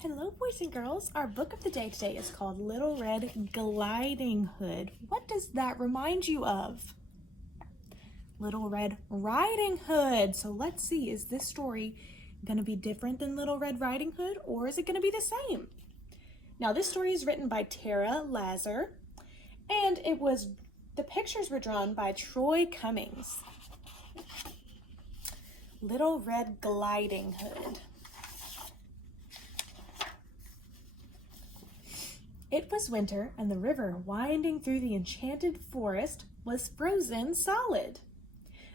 Hello, boys and girls. Our book of the day today is called Little Red Gliding Hood. What does that remind you of? Little Red Riding Hood. So let's see, is this story going to be different than Little Red Riding Hood, or is it going to be the same? Now, this story is written by Tara Lazar, and the pictures were drawn by Troy Cummings. Little Red Gliding Hood. It was winter, and the river winding through the enchanted forest was frozen solid.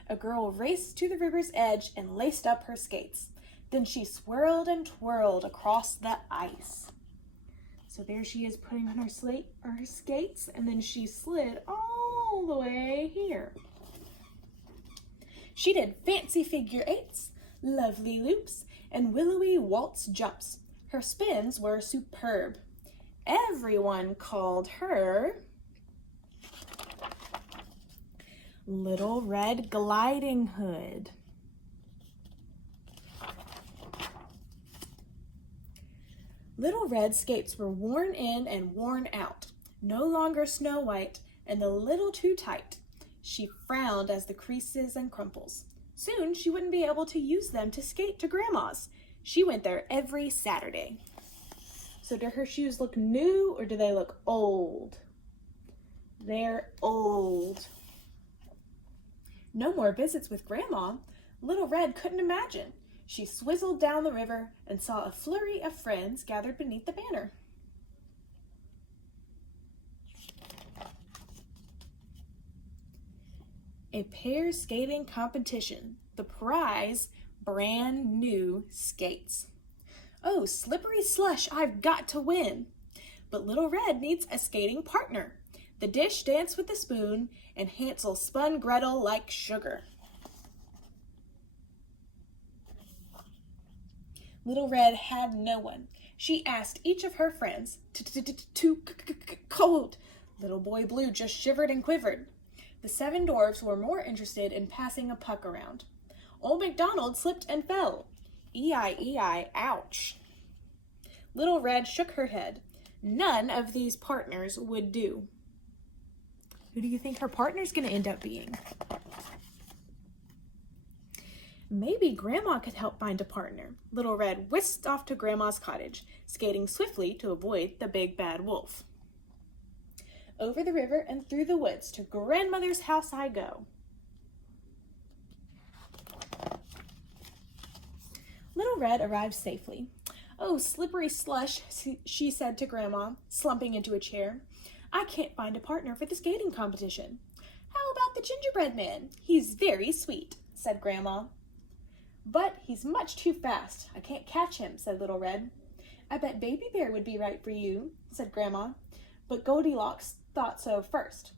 A girl raced to the river's edge and laced up her skates. Then she swirled and twirled across the ice. So there she is putting on her skates, and then she slid all the way here. She did fancy figure eights, lovely loops, and willowy waltz jumps. Her spins were superb. Everyone called her Little Red Gliding Hood. Little Red's skates were worn in and worn out, no longer snow white and a little too tight. She frowned as the creases and crumples. Soon she wouldn't be able to use them to skate to Grandma's. She went there every Saturday. So do her shoes look new or do they look old? They're old. No more visits with Grandma. Little Red couldn't imagine. She swizzled down the river and saw a flurry of friends gathered beneath the banner. A pair skating competition. The prize, brand new skates. Oh, slippery slush, I've got to win. But Little Red needs a skating partner. The dish danced with the spoon, and Hansel spun Gretel like sugar. Little Red had no one. She asked each of her friends, too cold. Little Boy Blue just shivered and quivered. The 7 dwarfs were more interested in passing a puck around. Old MacDonald slipped and fell. E-I-E-I, ouch. Little Red shook her head. None of these partners would do. Who do you think her partner's going to end up being? Maybe Grandma could help find a partner. Little Red whisked off to Grandma's cottage, skating swiftly to avoid the big bad wolf. Over the river and through the woods to Grandmother's house I go. Little Red arrived safely. Oh, slippery slush, she said to Grandma, slumping into a chair. I can't find a partner for the skating competition. How about the gingerbread man? He's very sweet, said Grandma. But he's much too fast. I can't catch him, said Little Red. I bet Baby Bear would be right for you, said Grandma. But Goldilocks thought so first.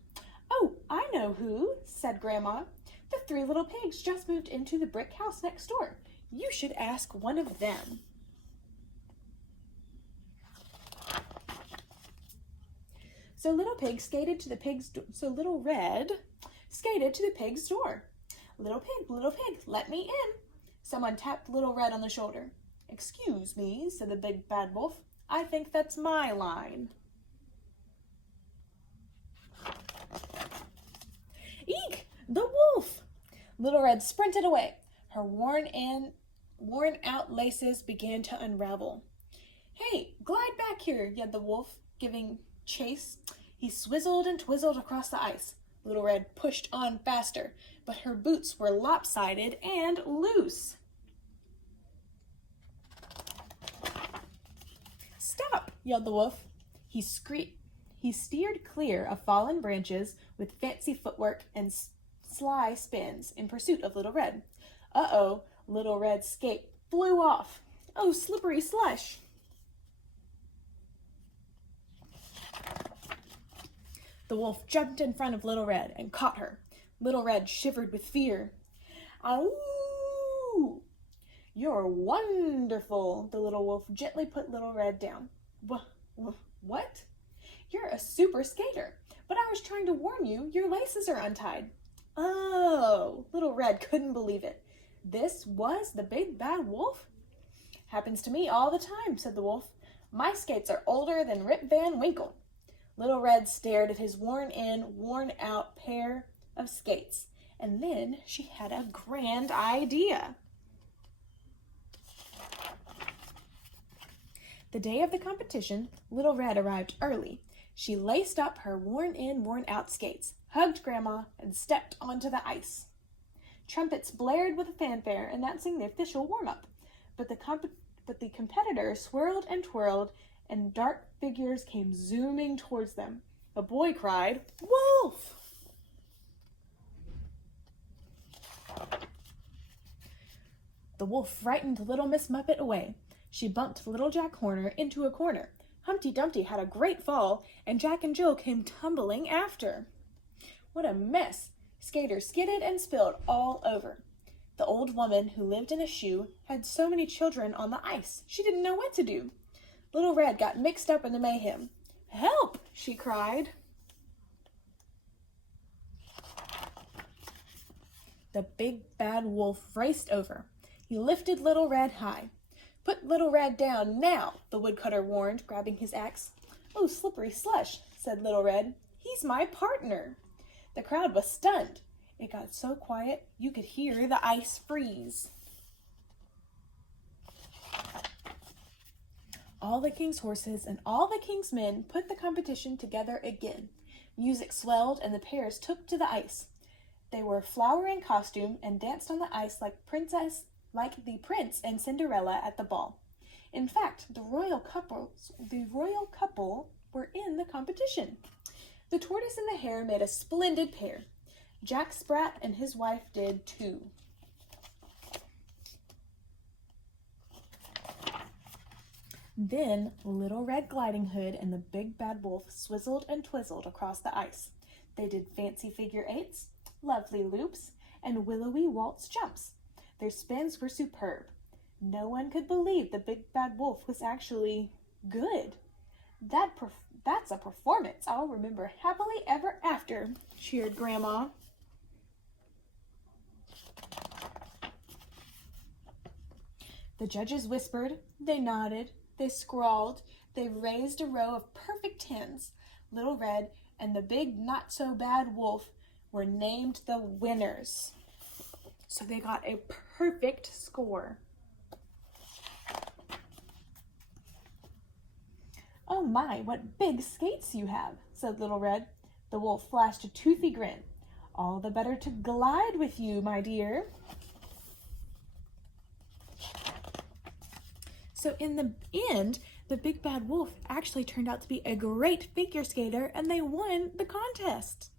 Oh, I know who, said Grandma. The 3 little pigs just moved into the brick house next door. You should ask one of them. So Little Red skated to the pig's door. Little pig, let me in. Someone tapped Little Red on the shoulder. Excuse me, said the big bad wolf. I think that's my line. Eek! The wolf! Little Red sprinted away. Her worn-out laces began to unravel. Hey, glide back here, yelled the wolf, giving chase. He swizzled and twizzled across the ice. Little Red pushed on faster, but her boots were lopsided and loose. Stop, yelled the wolf. He steered clear of fallen branches with fancy footwork and sly spins in pursuit of Little Red. Uh-oh, Little Red's skate flew off. Oh, slippery slush. The wolf jumped in front of Little Red and caught her. Little Red shivered with fear. Ow! You're wonderful, the little wolf gently put Little Red down. What? You're a super skater, but I was trying to warn you, your laces are untied. Oh, Little Red couldn't believe it. This was the big bad wolf? Happens to me all the time, said the wolf. My skates are older than Rip Van Winkle. Little Red stared at his worn-in, worn-out pair of skates, and then she had a grand idea. The day of the competition, Little Red arrived early. She laced up her worn-in, worn-out skates, hugged Grandma, and stepped onto the ice. Trumpets blared with a fanfare, announcing the official warm-up, but the competitors swirled and twirled, and dark figures came zooming towards them. A boy cried, "Wolf!" The wolf frightened little Miss Muffet away. She bumped little Jack Horner into a corner. Humpty Dumpty had a great fall, and Jack and Jill came tumbling after. What a mess! Skaters skidded and spilled all over. The old woman who lived in a shoe had so many children on the ice, she didn't know what to do. Little Red got mixed up in the mayhem. "Help!" she cried. The big bad wolf raced over. He lifted Little Red high. "Put Little Red down now," the woodcutter warned, grabbing his axe. "Oh, Slippery Slush," said Little Red. "He's my partner." The crowd was stunned. It got so quiet you could hear the ice freeze. All the king's horses and all the king's men put the competition together again. Music swelled and the pairs took to the ice. They wore flower in costume and danced on the ice like the prince and Cinderella at the ball. In fact, the royal couple were in the competition. The tortoise and the hare made a splendid pair. Jack Sprat and his wife did too. Then Little Red Gliding Hood and the big bad wolf swizzled and twizzled across the ice. They did fancy figure eights, lovely loops, and willowy waltz jumps. Their spins were superb. No one could believe the big bad wolf was actually good. That's a performance I'll remember happily ever after, cheered Grandma. The judges whispered, they nodded, they scrawled, they raised a row of perfect tens. Little Red and the big not-so-bad wolf were named the winners. So they got a perfect score. "Oh my, what big skates you have," said Little Red. The wolf flashed a toothy grin. "All the better to glide with you, my dear." So in the end, the big bad wolf actually turned out to be a great figure skater and they won the contest.